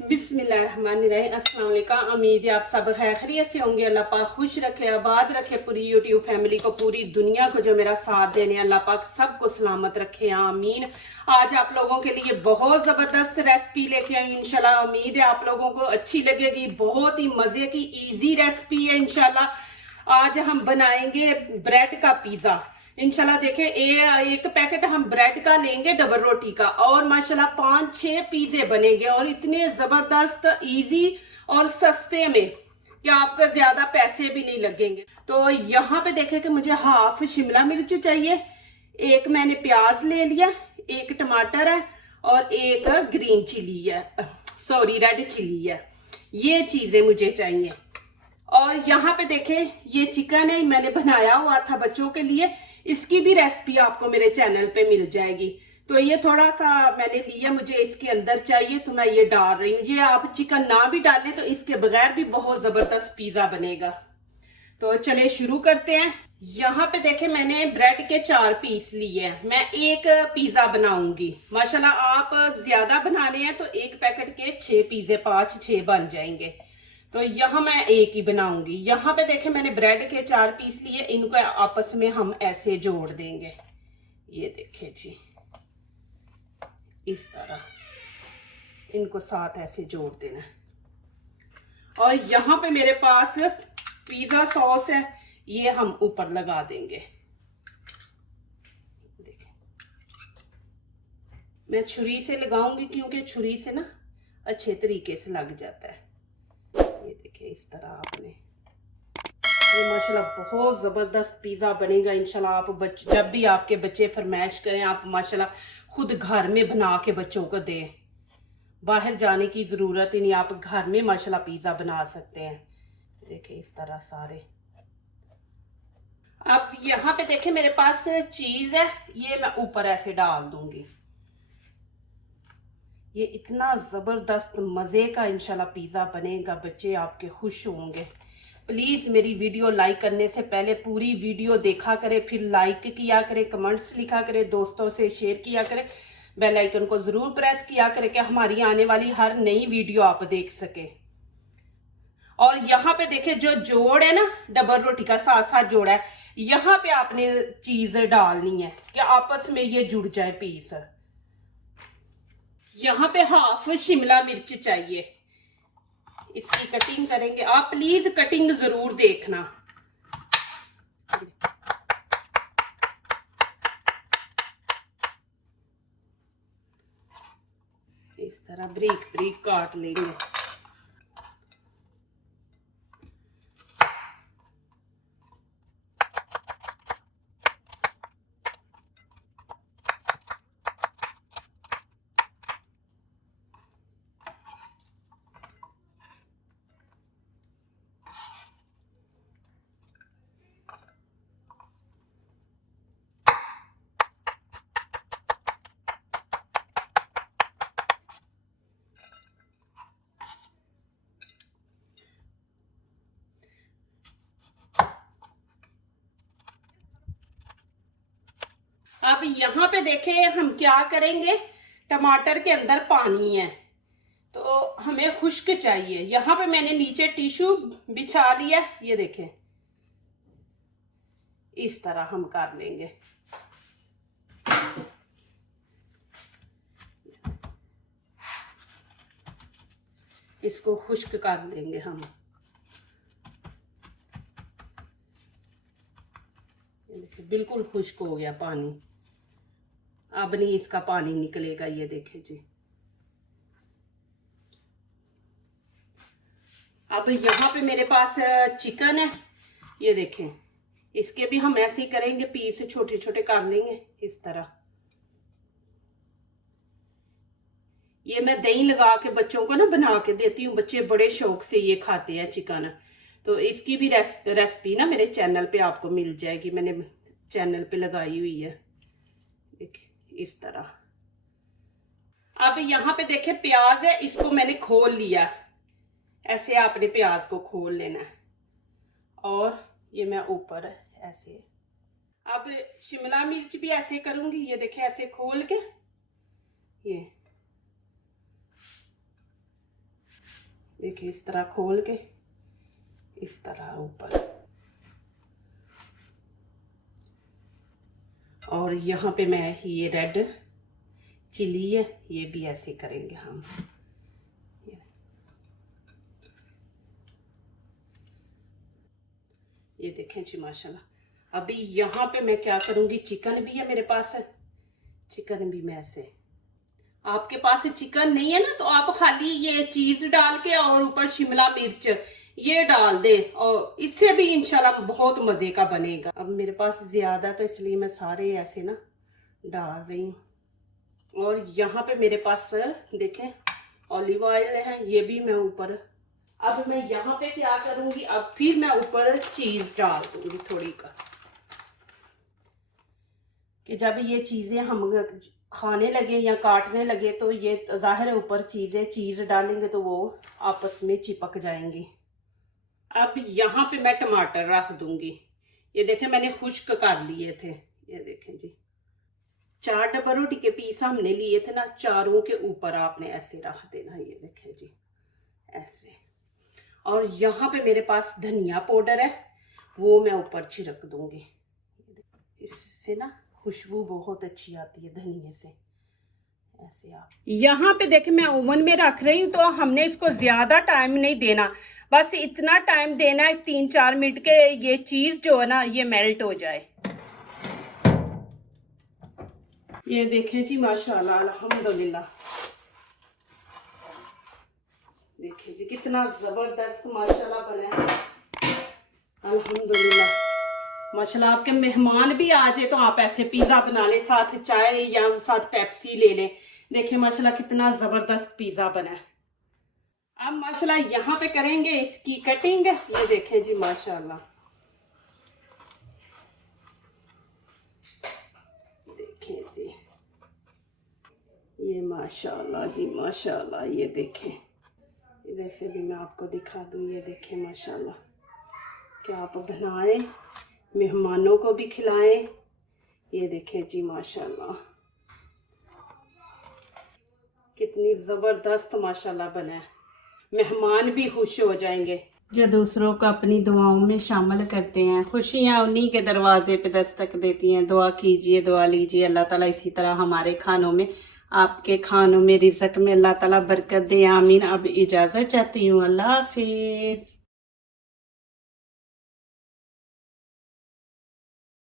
बिस्मिल्लाहिर्रहमानिर्रहीम। अस्सलाम वालेकुम। उम्मीद है आप सब खैरियत से होंगे। अल्लाह पाक खुश रखे, आबाद रखे पूरी यूट्यूब फैमिली को, पूरी दुनिया को जो मेरा साथ देने, अल्लाह पाक सबको सलामत रखे, आमीन। आज आप लोगों के लिए बहुत ज़बरदस्त रेसिपी लेके आई इंशाल्लाह। उम्मीद है आप लोगों को अच्छी लगेगी। बहुत ही मज़े की ईजी रेसिपी है इंशाल्लाह। आज हम बनाएंगे ब्रेड का पिज़्ज़ा इंशाल्लाह। देखें एक पैकेट हम ब्रेड का लेंगे, डबल रोटी का, और माशाल्लाह 5-6 पिज़्ज़े बनेंगे और इतने जबरदस्त इजी और सस्ते में कि आपको ज्यादा पैसे भी नहीं लगेंगे। तो यहाँ पे देखें कि मुझे हाफ शिमला मिर्च चाहिए, एक मैंने प्याज ले लिया, एक टमाटर है और एक ग्रीन चिली है, सॉरी रेड चिली है। ये चीजें मुझे चाहिए। और यहाँ पे देखें ये चिकन है, मैंने बनाया हुआ था बच्चों के लिए। इसकी भी रेसिपी आपको मेरे चैनल पे मिल जाएगी। तो ये थोड़ा सा मैंने लिया, मुझे इसके अंदर चाहिए तो मैं ये डाल रही हूँ। ये आप चिकन ना भी डालें तो इसके बगैर भी बहुत जबरदस्त पिज्जा बनेगा। तो चलिए शुरू करते हैं। यहाँ पे देखें मैंने ब्रेड के 4 पीस लिए हैं। मैं एक पिज्जा बनाऊंगी। माशाल्लाह आप ज्यादा बनाने हैं तो एक पैकेट के 6 पिज्जे, 5-6 बन जाएंगे। तो यहाँ मैं एक ही बनाऊंगी। यहाँ पे देखें मैंने ब्रेड के 4 पीस लिए, इनको आपस में हम ऐसे जोड़ देंगे। ये देखें जी, इस तरह इनको साथ ऐसे जोड़ देना। और यहाँ पे मेरे पास पिज्जा सॉस है, ये हम ऊपर लगा देंगे। देखें मैं छुरी से लगाऊंगी क्योंकि छुरी से ना अच्छे तरीके से लग जाता है। ये देखिए इस तरह आपने, ये माशाल्लाह बहुत ज़बरदस्त पिज़्ज़ा बनेगा इंशाल्लाह। आप जब भी आपके बच्चे फरमाइश करें, आप माशाल्लाह खुद घर में बना के बच्चों को दें। बाहर जाने की ज़रूरत ही नहीं, आप घर में माशाल्लाह पिज़्ज़ा बना सकते हैं। देखिए इस तरह सारे। अब यहाँ पे देखें मेरे पास चीज़ है, ये मैं ऊपर ऐसे डाल दूंगी। ये इतना ज़बरदस्त मज़े का इंशाल्लाह पिज़्ज़ा बनेगा, बच्चे आपके खुश होंगे। प्लीज़ मेरी वीडियो लाइक करने से पहले पूरी वीडियो देखा करें, फिर लाइक किया करें, कमेंट्स लिखा करें, दोस्तों से शेयर किया करें, बेल आइकन को ज़रूर प्रेस किया करें कि हमारी आने वाली हर नई वीडियो आप देख सकें। और यहाँ पे देखें जो जोड़ है ना, डबल रोटी का साथ साथ जोड़ है, यहाँ पे आपने चीज़ डालनी है कि आपस में ये जुड़ जाए पीस। यहाँ पे हाफ शिमला मिर्च चाहिए, इसकी कटिंग करेंगे। आप प्लीज कटिंग जरूर देखना। इस तरह ब्रीक ब्रीक काट लेंगे। अब यहाँ पे देखें हम क्या करेंगे, टमाटर के अंदर पानी है तो हमें खुश्क चाहिए। यहाँ पे मैंने नीचे टिश्यू बिछा लिया, ये देखें इस तरह हम कर लेंगे। इसको खुश्क कर लेंगे हम। ये देखिए बिल्कुल खुश्क हो गया पानी, अब नहीं इसका पानी निकलेगा। ये देखें जी। अब यहाँ पे मेरे पास चिकन है, ये देखें इसके भी हम ऐसे ही करेंगे, पीस छोटे छोटे कर लेंगे इस तरह। ये मैं दही लगा के बच्चों को ना बना के देती हूँ, बच्चे बड़े शौक से ये खाते हैं चिकन। तो इसकी भी रेसिपी ना मेरे चैनल पे आपको मिल जाएगी, मैंने चैनल पे लगाई हुई है। देखिए इस तरह। अब यहाँ पे देखें प्याज है, इसको मैंने खोल लिया। ऐसे आपने प्याज को खोल लेना है और ये मैं ऊपर ऐसे। अब शिमला मिर्च भी ऐसे करूंगी, ये देखें ऐसे खोल के ये देखिए इस तरह खोल के इस तरह ऊपर, और यहाँ पे मैं ये रेड चिली है, ये भी ऐसे करेंगे हम। ये देखें जी माशाल्लाह। अभी यहाँ पे मैं क्या करूँगी, चिकन भी है मेरे पास, चिकन भी मैं ऐसे, आपके पास चिकन नहीं है ना तो आप खाली ये चीज डाल के और ऊपर शिमला मिर्च ये डाल दे, और इससे भी इंशाल्लाह बहुत मजे का बनेगा। अब मेरे पास ज्यादा तो इसलिए मैं सारे ऐसे ना डाल रही हूँ। और यहाँ पे मेरे पास देखें ऑलिव ऑयल है, ये भी मैं ऊपर। अब मैं यहाँ पे क्या करूंगी, अब फिर मैं ऊपर चीज डाल दूंगी थोड़ी का, कि जब ये चीजें हम खाने लगे या काटने लगे तो ये जाहिर है ऊपर चीज डालेंगे तो वो आपस में चिपक जाएंगी। अब यहाँ पे मैं टमाटर रख दूंगी। ये देखें मैंने खुश्क कर लिए थे, ये देखें जी 4 डब्बा रोटी के पीस हमने लिए थे ना, चारों के ऊपर आपने ऐसे रख देना, ये देखें जी ऐसे। और यहाँ पे मेरे पास धनिया पाउडर है, वो मैं ऊपर छिड़क दूंगी। इससे ना खुशबू बहुत अच्छी आती है धनिये से। ऐसे आप यहाँ पे देखें मैं ओवन में रख रही हूँ, तो हमने इसको ज्यादा टाइम नहीं देना, बस इतना टाइम देना है 3-4 मिनट के ये चीज जो है ना ये मेल्ट हो जाए। ये देखें जी माशाल्लाह अल्हम्दुलिल्लाह, देखिए जी कितना जबरदस्त माशाल्लाह बना है अल्हम्दुलिल्लाह। माशाल्लाह आपके मेहमान भी आ जाए तो आप ऐसे पिज़्ज़ा बना लें, साथ चाय या साथ पेप्सी ले लें। देखिए माशाल्लाह कितना ज़बरदस्त पिज़्ज़ा बना है। अब माशाल्लाह यहाँ पे करेंगे इसकी कटिंग। ये देखें जी माशाल्लाह, देखें जी ये माशाल्लाह जी माशाल्लाह। ये देखें इधर से भी मैं आपको दिखा दूँ, ये देखें माशाल्लाह, क्या आप बनाएं मेहमानों को भी खिलाएं। ये देखें जी माशाल्लाह कितनी ज़बरदस्त माशाल्लाह बना है, मेहमान भी खुश हो जाएंगे। जो दूसरों को अपनी दुआओं में शामिल करते हैं, खुशियाँ उन्हीं के दरवाजे पे दस्तक देती हैं। दुआ कीजिए, दुआ लीजिए, अल्लाह ताला इसी तरह हमारे खानों में, आपके खानों में, रिज़्क़ में अल्लाह ताला बरकत दे, आमीन। अब इजाज़त चाहती हूँ, अल्लाह हाफिज़।